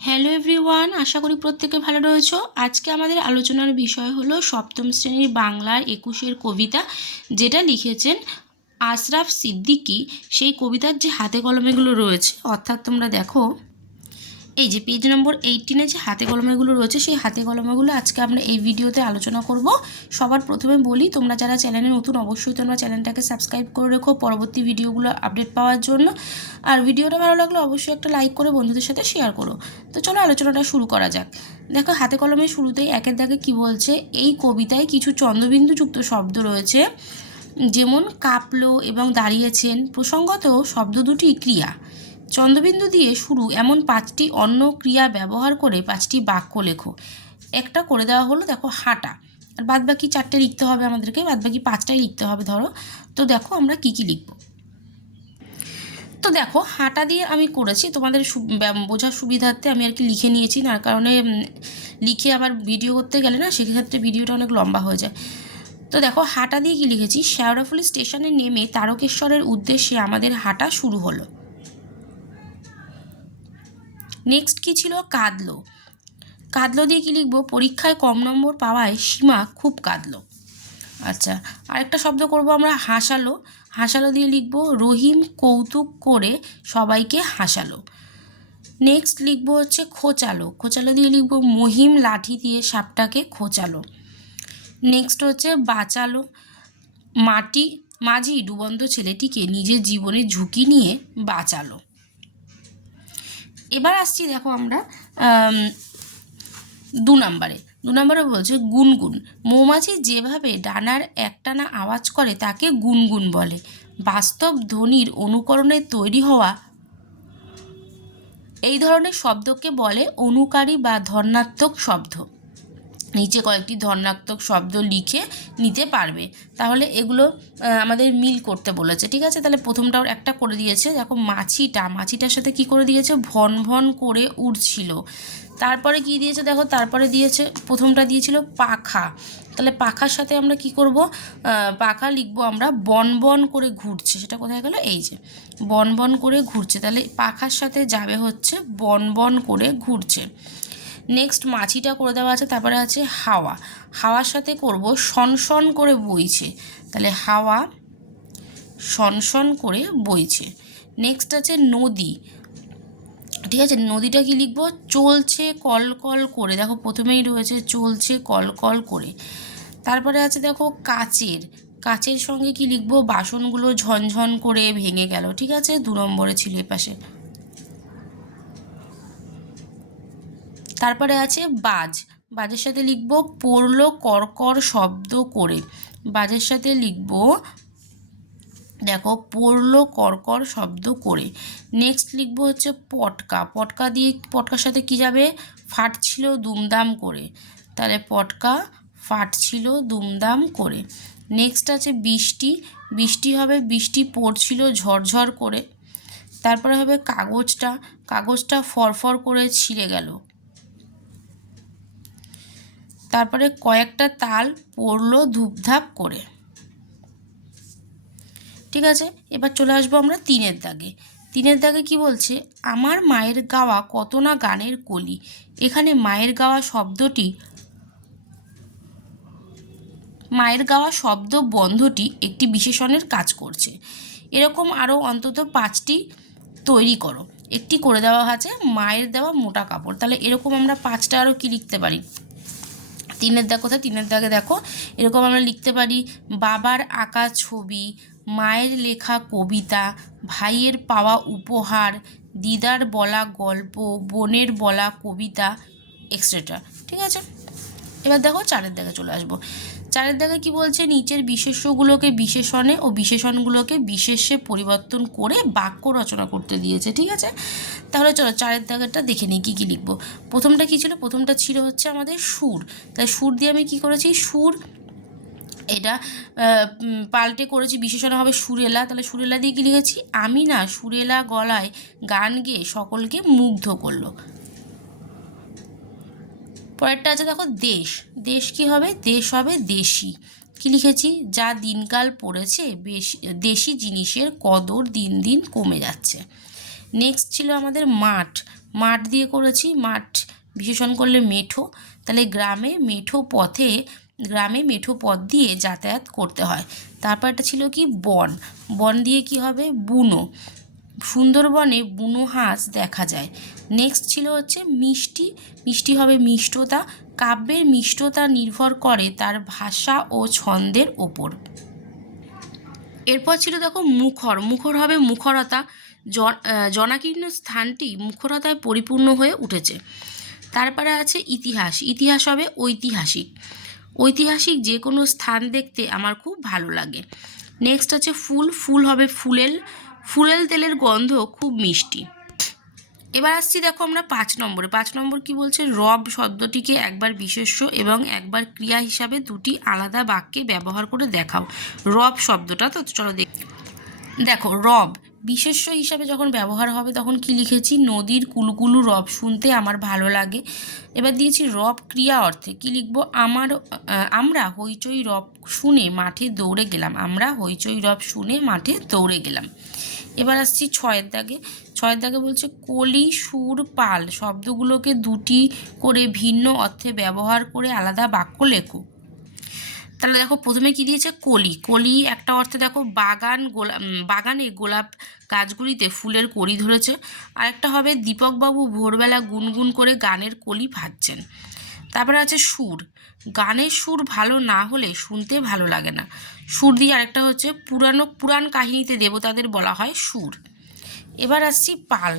Hello everyone আশা করি প্রত্যেকে ভালো রয়েছ। আজকে আমাদের আলোচনার বিষয় হলো সপ্তম শ্রেণির বাংলার একুশের কবিতা, যেটা লিখেছেন আশরাফ সিদ্দিকি। সেই কবিতার যে হাতে কলমেগুলো রয়েছে, অর্থাৎ তোমরা দেখো এই যে পেজ নম্বর এইটিনে যে হাতে কলমেগুলো রয়েছে, সেই হাতে কলমেগুলো আজকে আমরা এই ভিডিওতে আলোচনা করব। সবার প্রথমে বলি, তোমরা যারা চ্যানেলে নতুন, অবশ্যই তোমরা চ্যানেলটাকে সাবস্ক্রাইব করে রেখো পরবর্তী ভিডিওগুলো আপডেট পাওয়ার জন্য। আর ভিডিওটা ভালো লাগলে অবশ্যই একটা লাইক করে বন্ধুদের সাথে শেয়ার করো। তো চলো আলোচনাটা শুরু করা যাক। দেখো, হাতে কলমে শুরুতেই একের দাগে কি বলছে? এই কবিতায় কিছু চন্দ্রবিন্দুযুক্ত শব্দ রয়েছে, যেমন কাঁপলো এবং দাঁড়িয়েছেন। প্রসঙ্গত শব্দ দুটি ক্রিয়া। চন্দ্রবিন্দু দিয়ে শুরু এমন পাঁচটি অন্য ক্রিয়া ব্যবহার করে পাঁচটি বাক্য লেখো। একটা করে দেওয়া হলো, দেখো, হাঁটা। আর বাদ বাকি চারটে লিখতে হবে আমাদেরকে বাদ বাকি পাঁচটাই লিখতে হবে, ধরো। তো দেখো আমরা কি কি লিখব। তো দেখো, হাঁটা দিয়ে আমি করেছি, তোমাদের বোঝার সুবিধার্থে আমি আর কি লিখে নিয়েছি, না কারণে লিখে আবার ভিডিও করতে গেলে না, সেক্ষেত্রে ভিডিওটা অনেক লম্বা হয়ে যায়। তো দেখো, হাঁটা দিয়ে কি লিখেছি? শেওড়াফুলি স্টেশনে নেমে তারকেশ্বরের উদ্দেশ্যে আমাদের হাঁটা শুরু হলো। নেক্সট কি ছিল? কাঁদলো। কাঁদলো দিয়ে কি লিখব? পরীক্ষায় কম নম্বর পাওয়ায় সীমা খুব কাঁদলো। আচ্ছা আরেকটা শব্দ করব আমরা, হাসালো। হাসালো দিয়ে লিখব, রহিম কৌতুক করে সবাইকে হাসালো। নেক্সট লিখব হচ্ছে খোঁচালো। খোঁচালো দিয়ে লিখব, মহিম লাঠি দিয়ে সাপটাকে খোঁচালো। নেক্সট হচ্ছে বাঁচালো। মাটি, মাঝি, ডুবন্ত ছেলেটিকে নিজের জীবনের ঝুঁকি নিয়ে বাঁচালো। এবার আসছি দেখো আমরা দু নম্বরে। দু নম্বরে বলছে গুনগুন। মৌমাছি যেভাবে ডানার একটানা আওয়াজ করে তাকে গুনগুন বলে। বাস্তব ধ্বনির অনুকরণে তৈরি হওয়া এই ধরনের শব্দকে বলে অনুকারী বা ধর্নাত্মক শব্দ। নিচে কয়েকটি ধর্নাত্মক শব্দ লিখে নিতে পারবে। তাহলে এগুলো আমাদের মিল করতে বলেছে। ঠিক আছে? তাহলে প্রথমটাও একটা করে দিয়েছে। দেখো মাছিটা, মাছিটার সাথে কি করে দিয়েছে? ভন ভন করে উড়ছিল। তারপরে কি দিয়েছে দেখো? তারপরে দিয়েছে, প্রথমটা দিয়েছিল পাখা। তাহলে পাখার সাথে আমরা কি করব? পাখা লিখব আমরা বন বন করে ঘুরছে। সেটা কোথায় গেল? এই যে, বন বন করে ঘুরছে। তাহলে পাখার সাথে যাবে হচ্ছে বন বন করে ঘুরছে। নেক্সট মাছিটা করে দেওয়া আছে, তারপরে আছে হাওয়া। হাওয়ার সাথে করব সনসন করে বইছে। তাহলে হাওয়া সনসন করে বইছে। নেক্সট আছে নদী। ঠিক আছে, নদীটা কি লিখব? চলছে কল কল করে। দেখো, প্রথমেই রয়েছে চলছে কল কল করে। তারপরে আছে দেখো কাচের। কাচের সঙ্গে কি লিখব? বাসনগুলো ঝনঝন করে ভেঙে গেল। ঠিক আছে, দু নম্বরে ছিল এ পাশে তারপরে আছে বাজ। বাজের সাথে লিখব পড়ল কর্কর শব্দ করে। বাজের সাথে লিখব, দেখো, পড়ল কর্কর শব্দ করে। নেক্সট লিখব হচ্ছে পটকা। পটকা দিয়ে, পটকার সাথে কি যাবে? ফাটছিল দুমদাম করে। তাহলে পটকা ফাটছিল দুমদাম করে। নেক্সট আছে বৃষ্টি। বৃষ্টি হবে, বৃষ্টি পড়ছিল ঝরঝর করে। তারপরে হবে কাগজটা। কাগজটা ফরফর করে ছিঁড়ে গেল। তারপরে কয়েকটা তাল পড়ল ধূপধাপ করে। ঠিক আছে? এবার চলে আসব আমরা তিনের দাগে। তিনের দাগে কি বলছে? আমার মায়ের গাওয়া কত না গানের কলি। এখানে মায়ের গাওয়া শব্দটি, মায়ের গাওয়া শব্দ বন্ধটি একটি বিশেষণের কাজ করছে। এরকম আরও অন্তত পাঁচটি তৈরি করো। একটি করে দেওয়া আছে, মায়ের দেওয়া মোটা কাপড়। তাহলে এরকম আমরা পাঁচটা আরও কি লিখতে পারি? তিনের দাগ, কোথায় তিনের দাগে দেখো? এরকম আমরা লিখতে পারি, বাবার আঁকা ছবি, মায়ের লেখা কবিতা, ভাইয়ের পাওয়া উপহার, দিদার বলা গল্প, বোনের বলা কবিতা এক্সেট্রা ঠিক আছে? এবার দেখো চারের দাগে চলে আসব। চারের দাগে কি বলছে? নিচের বিশেষ্যগুলোকে বিশেষণে ও বিশেষণগুলোকে বিশেষে পরিবর্তন করে বাক্য রচনা করতে দিয়েছে, ঠিক আছে? তাহলে চলো চারের দাগেরটা দেখে নিই কী কী লিখব। প্রথমটা কী ছিল? প্রথমটা ছিল হচ্ছে আমাদের সুর। তাই সুর দিয়ে আমি কি করেছি? সুর এটা পাল্টে করেছি, বিশেষণ হবে সুরেলা। তাহলে সুরেলা দিয়ে কি লিখেছি? আমি না সুরেলা গলায় গান গেয়ে সকলকে মুগ্ধ করল। পরেরটা আছে দেখো দেশ। দেশ কি হবে? দেশ হবে দেশি। কি লিখেছি? যা দিনকাল পড়েছে, বেশি, দেশি জিনিসের কদর দিন দিন কমে যাচ্ছে। নেক্সট ছিল আমাদের মাঠ। মাঠ দিয়ে করেছি। মাঠ বিশেষণ করলে মেঠো। তাহলে গ্রামে মেঠো পথে, গ্রামে মেঠো পথ দিয়ে যাতায়াত করতে হয়। তারপর একটা ছিল কি? বন। বন দিয়ে কি হবে? বুনো। সুন্দরবনে বুনো হাঁস দেখা যায়। নেক্সট ছিল হচ্ছে মিষ্টি। মিষ্টি হবে মিষ্টতা। কাব্যের মিষ্টতা নির্ভর করে তার ভাষা ও ছন্দের ওপর। এরপর ছিল দেখো মুখর। মুখর হবে মুখরতা। জন- জনাকীর্ণ স্থানটি মুখরতায় পরিপূর্ণ হয়ে উঠেছে। তারপরে আছে ইতিহাস। ইতিহাস হবে ঐতিহাসিক। ঐতিহাসিক যে কোনো স্থান দেখতে আমার খুব ভালো লাগে। নেক্সট আছে ফুল। ফুল হবে ফুলেল। ফুলেল তেলের গন্ধ খুব মিষ্টি। এবার আসছি দেখো আমরা পাঁচ নম্বরে। পাঁচ নম্বর কি বলছে? রব শব্দটিকে একবার বিশেষ্য এবং একবার ক্রিয়া হিসাবে দুটি আলাদা বাক্যে ব্যবহার করে দেখাও। রব শব্দটা, তো চলো দেখ। দেখো, রব বিশেষ্য হিসাবে যখন ব্যবহার হবে, তখন কি লিখেছি? নদীর কুলকুলু রব শুনতে আমার ভালো লাগে। এবার দিয়েছি রব ক্রিয়া অর্থে। কি লিখব? আমার আমরা হইচই রব শুনে মাঠে দৌড়ে গেলাম। আমরা হইচই রব শুনে মাঠে দৌড়ে গেলাম। এবার আসছি ছয়ের দাগে। ছয়ের দাগে বলছে, কলি, সুর, পাল শব্দগুলোকে দুটি করে ভিন্ন অর্থে ব্যবহার করে আলাদা বাক্য লেখো। তাহলে দেখো প্রথমে কি দিয়েছে? কলি। কলি একটা অর্থে দেখো বাগান গোলাপ বাগানে গোলাপ গাছগুলিতে ফুলের কলি ধরেছে। আর একটা হবে দীপকবাবু ভোরবেলা গুনগুন করে গানের কলি ভাজছেন। তারপরে আছে সুর। গানের সুর ভালো না হলে শুনতে ভালো লাগে না। সুর দিয়ে আরেকটা হচ্ছে পুরানো, পুরাণ কাহিনীতে দেবতাদের বলা হয় সুর। এবার আসছি পাল।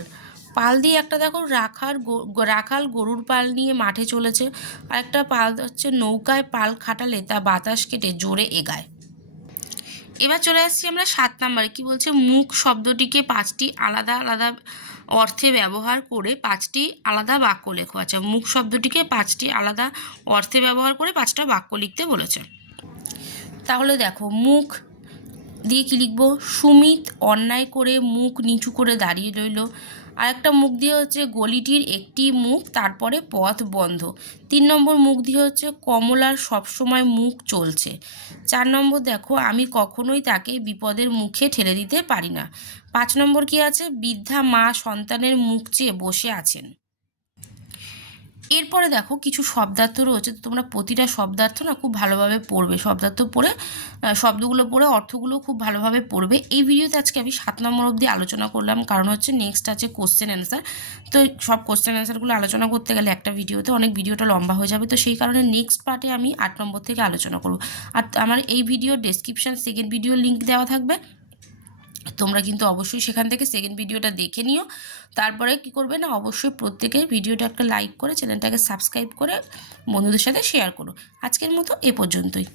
পাল দিয়ে একটা দেখো রাখার রাখাল গরুর পাল নিয়ে মাঠে চলেছে। আর একটা পাল হচ্ছে নৌকায় পাল খাটালে তা বাতাস কেটে জোরে এগায়। এবার চলে আসছি আমরা সাত নম্বরে। কি বলছে? মুখ শব্দটিকে পাঁচটি আলাদা আলাদা অর্থে ব্যবহার করে পাঁচটি আলাদা বাক্য লেখো। আচ্ছা মুখ শব্দটিকে পাঁচটি আলাদা অর্থে ব্যবহার করে পাঁচটা বাক্য লিখতে বলেছে। তাহলে দেখো, মুখ দিয়ে কি লিখব? সুমিত অন্যায় করে মুখ নিচু করে দাঁড়িয়ে রইল। আরেকটা মুখ দিয়ে হচ্ছে গলিটির একটি মুখ, তারপরে পথ বন্ধ। তিন নম্বর মুখ দিয়ে হচ্ছে কমলার সবসময় মুখ চলছে। চার নম্বর দেখো, আমি কখনোই তাকে বিপদের মুখে ঠেলে দিতে পারি না। পাঁচ নম্বর কি আছে? বৃদ্ধা মা সন্তানের মুখ চেয়ে বসে আছেন। এরপরে দেখো কিছু শব্দার্থ রয়েছে তোমরা প্রতিটা শব্দার্থ না খুব ভালোভাবে পড়বে। শব্দার্থ পড়ে শব্দগুলো পড়ে, অর্থগুলো খুব ভালোভাবে পড়বে। এই ভিডিওতে আজকে আমি সাত নম্বর অবধি আলোচনা করলাম, কারণ হচ্ছে নেক্সট আছে কোশ্চেন অ্যান্সার তো সব কোশ্চেন অ্যান্সারগুলো আলোচনা করতে গেলে একটা ভিডিওতে অনেক ভিডিওটা লম্বা হয়ে যাবে, তো সেই কারণে নেক্সট পার্টে আমি আট নম্বর থেকে আলোচনা করব। আর আমার এই ভিডিওর ডেসক্রিপশান সেকেন্ড ভিডিওর লিঙ্ক দেওয়া থাকবে। তোমরা কিন্তু অবশ্যই সেখান থেকে সেকেন্ড ভিডিওটা দেখে নিও। তারপরে কি করবে না, অবশ্যই প্রত্যেকে ভিডিওটা একটা লাইক করে চ্যানেলটাকে সাবস্ক্রাইব করে বন্ধুদের সাথে শেয়ার করো। আজকের মতো এ পর্যন্তই।